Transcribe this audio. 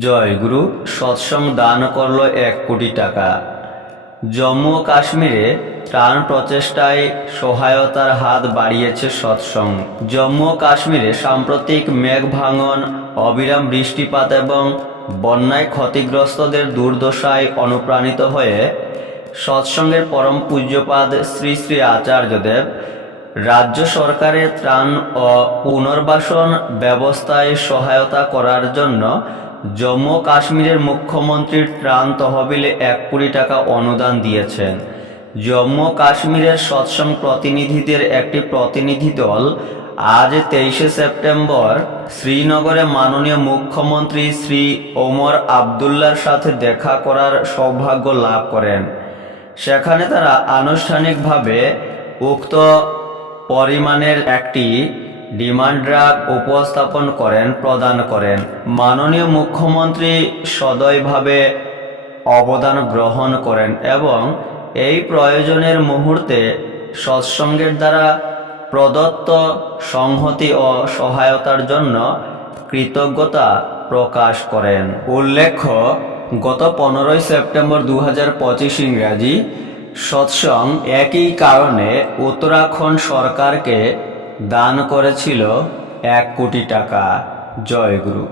জয় গুরু সৎসঙ্গ দান করল এক কোটি টাকা। জম্মু ও কাশ্মীরে ত্রাণ প্রচেষ্টায় সহায়তার হাত বাড়িয়েছে সৎসঙ্গ জম্মু ও কাশ্মীরে সাম্প্রতিক মেঘ ভাঙন, অবিরাম বৃষ্টিপাত এবং বন্যায় ক্ষতিগ্রস্তদের দুর্দশায় অনুপ্রাণিত হয়ে সৎসঙ্গের পরম পূজ্যপাদ শ্রী শ্রী আচার্যদেব রাজ্য সরকারের ত্রাণ ও পুনর্বাসন ব্যবস্থায় সহায়তা করার জন্য জম্মু কাশ্মীরের মুখ্যমন্ত্রীর ত্রাণ তহবিলে এক কোটি টাকা অনুদান দিয়েছেন। জম্মু কাশ্মীরের সৎসঙ্গ প্রতিনিধিদের একটি প্রতিনিধি দল আজ তেইশে সেপ্টেম্বর শ্রীনগরে মাননীয় মুখ্যমন্ত্রী শ্রী ওমর আবদুল্লার সাথে দেখা করার সৌভাগ্য লাভ করেন। সেখানে তারা আনুষ্ঠানিকভাবে উক্ত পরিমাণের একটি ডিমান্ড ড্রাগ উপস্থাপন করেন, প্রদান করেন। মাননীয় মুখ্যমন্ত্রী সদয়ভাবে অবদান গ্রহণ করেন এবং এই প্রয়োজনের মুহূর্তে সৎসঙ্গের দ্বারা প্রদত্ত সংহতি ও সহায়তার জন্য কৃতজ্ঞতা প্রকাশ করেন। উল্লেখ্য, গত পনেরোই সেপ্টেম্বর দু হাজার পঁচিশ ইংরাজি সৎসং একই কারণে উত্তরাখণ্ড সরকারকে দান করেছিল এক কোটি টাকা জয়গুরু।